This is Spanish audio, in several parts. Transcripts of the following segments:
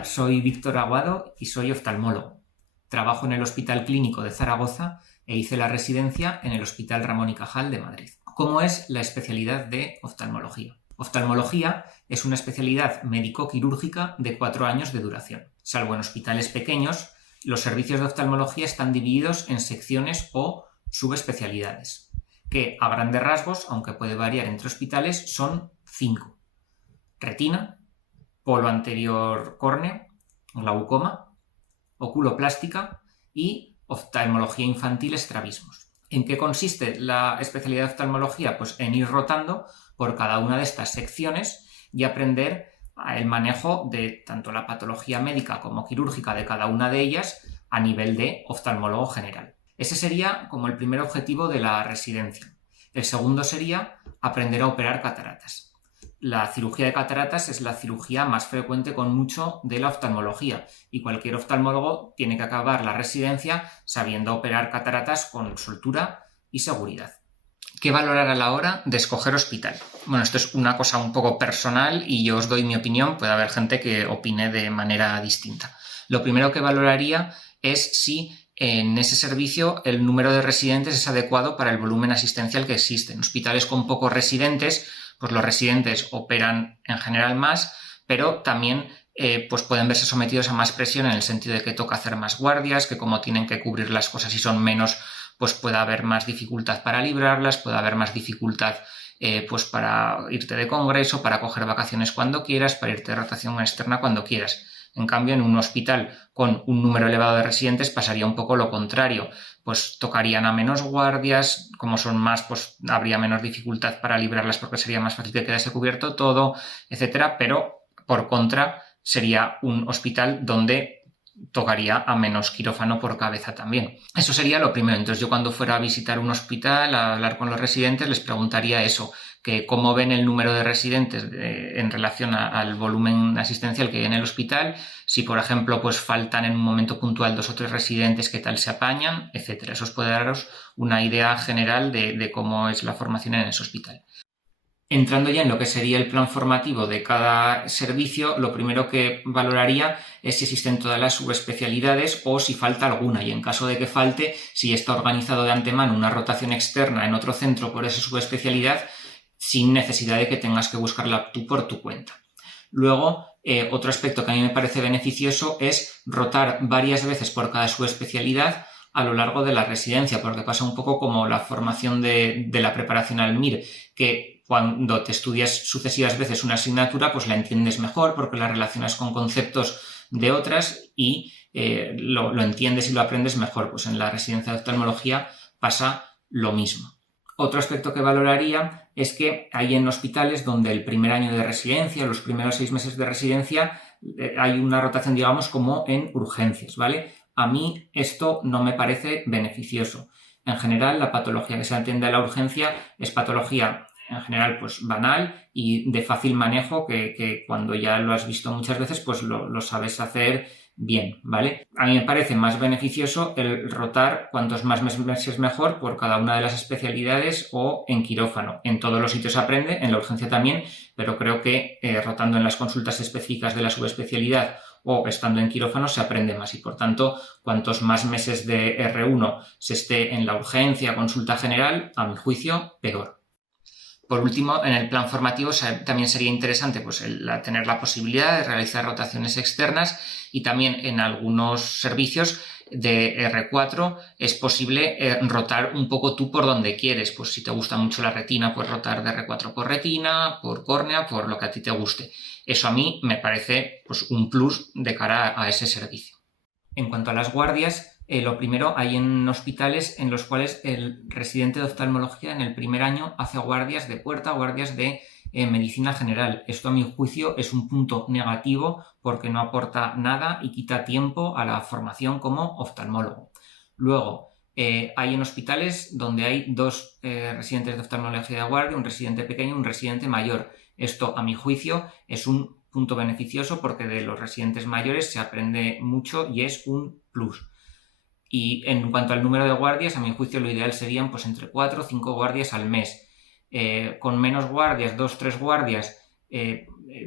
Hola, soy Víctor Aguado y soy oftalmólogo. Trabajo en el Hospital Clínico de Zaragoza e hice la residencia en el Hospital Ramón y Cajal de Madrid. ¿Cómo es la especialidad de oftalmología? Oftalmología es una especialidad médico-quirúrgica de 4 años de duración. Salvo en hospitales pequeños, los servicios de oftalmología están divididos en secciones o subespecialidades, que a grandes rasgos, aunque puede variar entre hospitales, son 5. Retina, polo anterior córneo, glaucoma, oculoplástica y oftalmología infantil estrabismos. ¿En qué consiste la especialidad de oftalmología? Pues en ir rotando por cada una de estas secciones y aprender el manejo de tanto la patología médica como quirúrgica de cada una de ellas a nivel de oftalmólogo general. Ese sería como el primer objetivo de la residencia. El segundo sería aprender a operar cataratas. La cirugía de cataratas es la cirugía más frecuente con mucho de la oftalmología y cualquier oftalmólogo tiene que acabar la residencia sabiendo operar cataratas con soltura y seguridad. ¿Qué valorar a la hora de escoger hospital? Bueno, esto es una cosa un poco personal y yo os doy mi opinión, puede haber gente que opine de manera distinta. Lo primero que valoraría es si en ese servicio el número de residentes es adecuado para el volumen asistencial que existe. En hospitales con pocos residentes, pues los residentes operan en general más, pero también pues pueden verse sometidos a más presión en el sentido de que toca hacer más guardias, que como tienen que cubrir las cosas y son menos, pues puede haber más dificultad para librarlas, puede haber más dificultad pues para irte de congreso, para coger vacaciones cuando quieras, para irte de rotación externa cuando quieras. En cambio, en un hospital con un número elevado de residentes pasaría un poco lo contrario, pues tocarían a menos guardias, como son más, pues habría menos dificultad para librarlas porque sería más fácil que quedase cubierto todo, etcétera, pero por contra sería un hospital donde tocaría a menos quirófano por cabeza también. Eso sería lo primero. Entonces yo cuando fuera a visitar un hospital, a hablar con los residentes, les preguntaría eso, que cómo ven el número de residentes en relación al volumen asistencial que hay en el hospital, si por ejemplo pues faltan en un momento puntual 2 o 3 residentes, qué tal se apañan, etcétera. Eso os puede daros una idea general de cómo es la formación en ese hospital. Entrando ya en lo que sería el plan formativo de cada servicio, lo primero que valoraría es si existen todas las subespecialidades o si falta alguna, y en caso de que falte, si está organizado de antemano una rotación externa en otro centro por esa subespecialidad, sin necesidad de que tengas que buscarla tú por tu cuenta. Luego, otro aspecto que a mí me parece beneficioso es rotar varias veces por cada subespecialidad a lo largo de la residencia, porque pasa un poco como la formación de la preparación al MIR, que cuando te estudias sucesivas veces una asignatura, pues la entiendes mejor porque la relacionas con conceptos de otras y lo entiendes y lo aprendes mejor. Pues en la residencia de oftalmología pasa lo mismo. Otro aspecto que valoraría es que hay en hospitales donde el primer año de residencia, los primeros 6 meses de residencia, hay una rotación, digamos, como en urgencias, ¿vale? A mí esto no me parece beneficioso. En general, la patología que se atiende a la urgencia es patología en general pues banal y de fácil manejo que cuando ya lo has visto muchas veces pues lo sabes hacer bien, ¿vale? A mí me parece más beneficioso el rotar cuantos más meses mejor por cada una de las especialidades o en quirófano. En todos los sitios se aprende, en la urgencia también, pero creo que rotando en las consultas específicas de la subespecialidad o estando en quirófano se aprende más y por tanto cuantos más meses de R1 se esté en la urgencia, consulta general, a mi juicio, peor. Por último, en el plan formativo también sería interesante pues, tener la posibilidad de realizar rotaciones externas y también en algunos servicios de R4 es posible rotar un poco tú por donde quieres. Pues si te gusta mucho la retina, pues rotar de R4 por retina, por córnea, por lo que a ti te guste. Eso a mí me parece pues, un plus de cara a ese servicio. En cuanto a las guardias, lo primero, hay en hospitales en los cuales el residente de oftalmología en el primer año hace guardias de puerta, guardias de medicina general. Esto a mi juicio es un punto negativo porque no aporta nada y quita tiempo a la formación como oftalmólogo. Luego, hay en hospitales donde hay 2 residentes de oftalmología de guardia, un residente pequeño y un residente mayor. Esto a mi juicio es un punto beneficioso porque de los residentes mayores se aprende mucho y es un plus. Y en cuanto al número de guardias, a mi juicio lo ideal serían pues entre 4 o 5 guardias al mes. Con menos guardias, 2 o 3 guardias,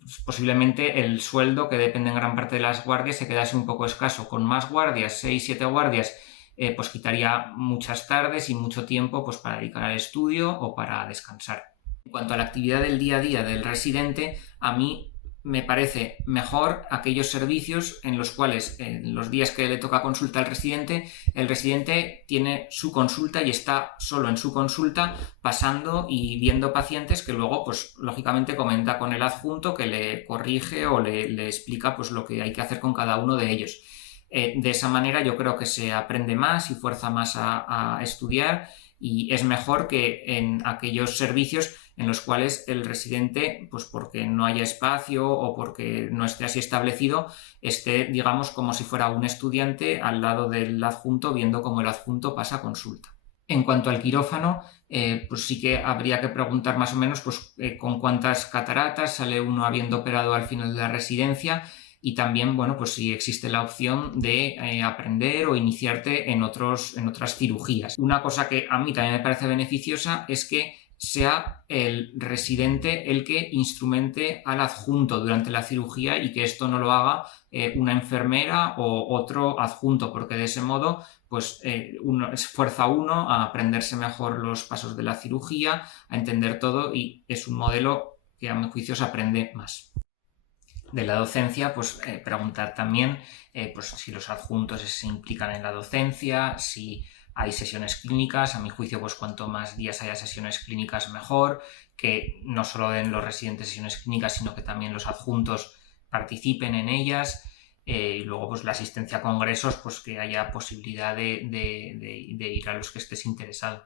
pues posiblemente el sueldo, que depende en gran parte de las guardias, se quedase un poco escaso. Con más guardias, 6-7 guardias, pues quitaría muchas tardes y mucho tiempo pues, para dedicar al estudio o para descansar. En cuanto a la actividad del día a día del residente, a mí me parece mejor aquellos servicios en los cuales los días que le toca consulta al residente, el residente tiene su consulta y está solo en su consulta pasando y viendo pacientes que luego, pues lógicamente comenta con el adjunto que le corrige o le explica pues lo que hay que hacer con cada uno de ellos. De esa manera yo creo que se aprende más y fuerza más a estudiar, y es mejor que en aquellos servicios en los cuales el residente, pues porque no haya espacio o porque no esté así establecido, esté, digamos, como si fuera un estudiante al lado del adjunto viendo cómo el adjunto pasa consulta. En cuanto al quirófano, pues sí que habría que preguntar más o menos pues, con cuántas cataratas sale uno habiendo operado al final de la residencia, y también, bueno, pues si existe la opción de aprender o iniciarte en otras cirugías. Una cosa que a mí también me parece beneficiosa es que sea el residente el que instrumente al adjunto durante la cirugía y que esto no lo haga una enfermera o otro adjunto, porque de ese modo pues esfuerza uno a aprenderse mejor los pasos de la cirugía, a entender todo, y es un modelo que a mi juicio se aprende más. De la docencia, pues preguntar también pues, si los adjuntos se implican en la docencia, si hay sesiones clínicas. A mi juicio, pues cuanto más días haya sesiones clínicas mejor, que no solo den los residentes sesiones clínicas, sino que también los adjuntos participen en ellas. Y luego pues la asistencia a congresos, pues que haya posibilidad de ir a los que estés interesado.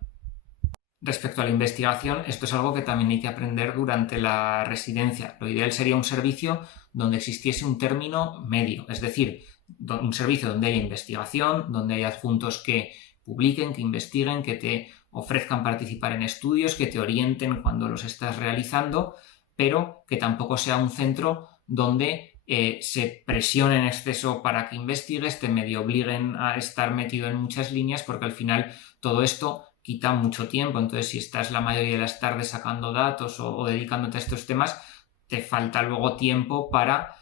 Respecto a la investigación, esto es algo que también hay que aprender durante la residencia. Lo ideal sería un servicio donde existiese un término medio, es decir, un servicio donde haya investigación, donde haya adjuntos que publiquen, que investiguen, que te ofrezcan participar en estudios, que te orienten cuando los estás realizando, pero que tampoco sea un centro donde se presione en exceso para que investigues, te medio obliguen a estar metido en muchas líneas, porque al final todo esto quita mucho tiempo. Entonces, si estás la mayoría de las tardes sacando datos o dedicándote a estos temas, te falta luego tiempo para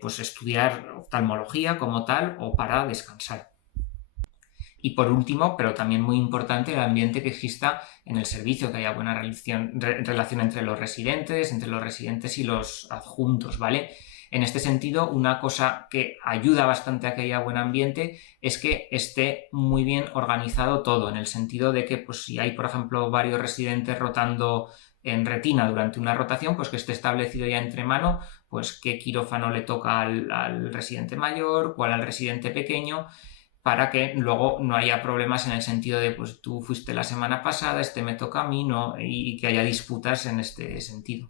pues estudiar oftalmología como tal o para descansar. Y por último, pero también muy importante, el ambiente que exista en el servicio, que haya buena relación entre los residentes y los adjuntos, ¿vale? En este sentido, una cosa que ayuda bastante a que haya buen ambiente es que esté muy bien organizado todo, en el sentido de que pues, si hay, por ejemplo, varios residentes rotando en retina durante una rotación, pues que esté establecido ya entre mano pues qué quirófano le toca al residente mayor, cuál al residente pequeño, para que luego no haya problemas en el sentido de pues tú fuiste la semana pasada, este me toca a mí, ¿no? Y que haya disputas en este sentido.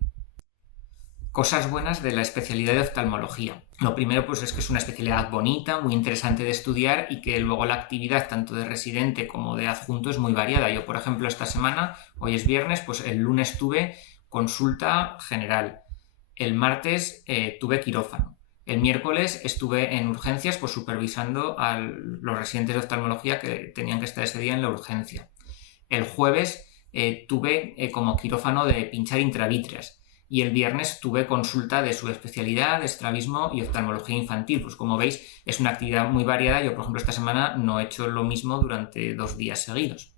Cosas buenas de la especialidad de oftalmología. Lo primero pues es que es una especialidad bonita, muy interesante de estudiar, y que luego la actividad tanto de residente como de adjunto es muy variada. Yo, por ejemplo, esta semana, hoy es viernes, pues el lunes tuve consulta general, el martes tuve quirófano, el miércoles estuve en urgencias pues supervisando a los residentes de oftalmología que tenían que estar ese día en la urgencia. El jueves tuve como quirófano de pinchar intravítreas. Y el viernes tuve consulta de subespecialidad, de estrabismo y oftalmología infantil. Pues como veis, es una actividad muy variada. Yo, por ejemplo, esta semana no he hecho lo mismo durante 2 días seguidos.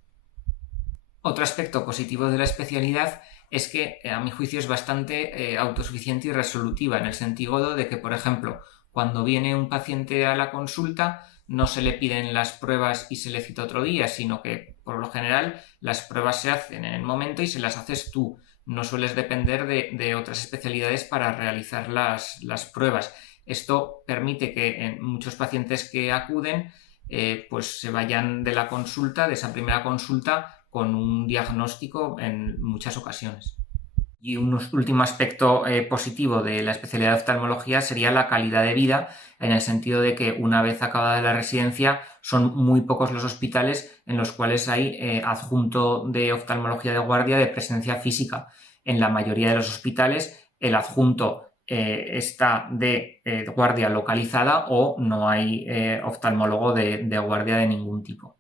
Otro aspecto positivo de la especialidad es que, a mi juicio, es bastante autosuficiente y resolutiva, en el sentido de que, por ejemplo, cuando viene un paciente a la consulta, no se le piden las pruebas y se le cita otro día, sino que, por lo general, las pruebas se hacen en el momento y se las haces tú. No sueles depender de otras especialidades para realizar las pruebas. Esto permite que en muchos pacientes que acuden pues se vayan de la consulta, de esa primera consulta, con un diagnóstico en muchas ocasiones. Y un último aspecto positivo de la especialidad de oftalmología sería la calidad de vida, en el sentido de que una vez acabada la residencia son muy pocos los hospitales en los cuales hay adjunto de oftalmología de guardia de presencia física. En la mayoría de los hospitales el adjunto está de guardia localizada o no hay oftalmólogo de guardia de ningún tipo.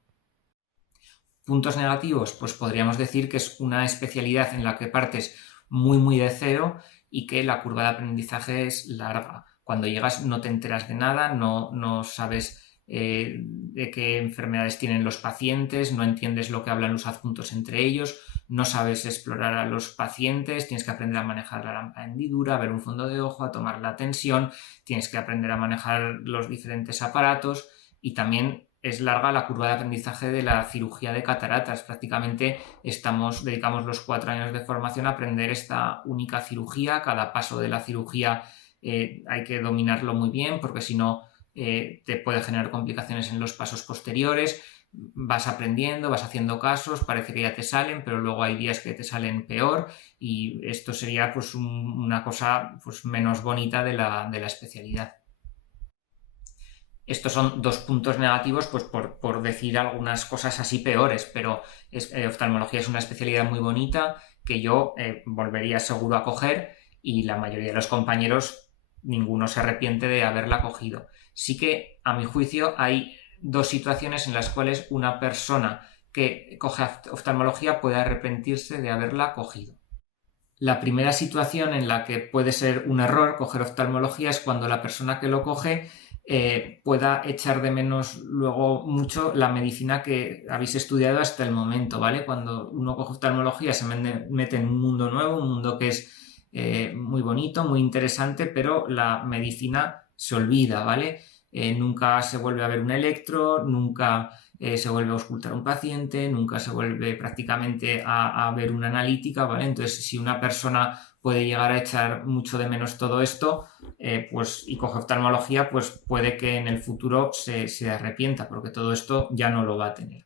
Puntos negativos, pues podríamos decir que es una especialidad en la que partes muy de cero, y que la curva de aprendizaje es larga. Cuando llegas no te enteras de nada, no sabes de qué enfermedades tienen los pacientes, no entiendes lo que hablan los adjuntos entre ellos, no sabes explorar a los pacientes, tienes que aprender a manejar la lámpara hendidura, a ver un fondo de ojo, a tomar la tensión, tienes que aprender a manejar los diferentes aparatos y también es larga la curva de aprendizaje de la cirugía de cataratas. Prácticamente dedicamos los 4 años de formación a aprender esta única cirugía. Cada paso de la cirugía hay que dominarlo muy bien porque si no te puede generar complicaciones en los pasos posteriores. Vas aprendiendo, vas haciendo casos, parece que ya te salen, pero luego hay días que te salen peor y esto sería pues una cosa pues, menos bonita de la especialidad. Estos son 2 puntos negativos pues por decir algunas cosas así peores, pero oftalmología es una especialidad muy bonita que yo volvería seguro a coger y la mayoría de los compañeros, ninguno se arrepiente de haberla cogido. Sí que, a mi juicio, hay 2 situaciones en las cuales una persona que coge oftalmología puede arrepentirse de haberla cogido. La primera situación en la que puede ser un error coger oftalmología es cuando la persona que lo coge pueda echar de menos luego mucho la medicina que habéis estudiado hasta el momento, ¿vale? Cuando uno coge oftalmología se mete en un mundo nuevo, un mundo que es muy bonito, muy interesante, pero la medicina se olvida, ¿vale? Nunca se vuelve a ver un electro, nunca se vuelve a auscultar un paciente, nunca se vuelve prácticamente a ver una analítica, ¿vale? Entonces, si una persona puede llegar a echar mucho de menos todo esto pues, y coge oftalmología, pues puede que en el futuro se arrepienta porque todo esto ya no lo va a tener.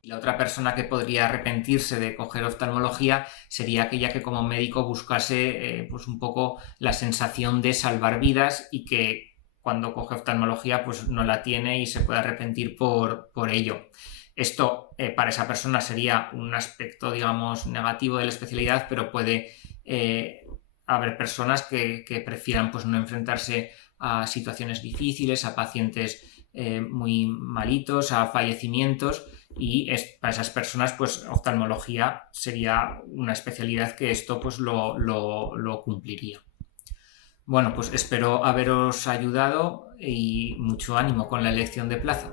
Y la otra persona que podría arrepentirse de coger oftalmología sería aquella que como médico buscase pues un poco la sensación de salvar vidas y que cuando coge oftalmología pues no la tiene y se puede arrepentir por ello. Esto para esa persona sería un aspecto, digamos, negativo de la especialidad, pero puede haber personas que prefieran pues, no enfrentarse a situaciones difíciles, a pacientes muy malitos, a fallecimientos y para esas personas pues oftalmología sería una especialidad que esto pues lo cumpliría. Bueno, pues espero haberos ayudado y mucho ánimo con la elección de plaza.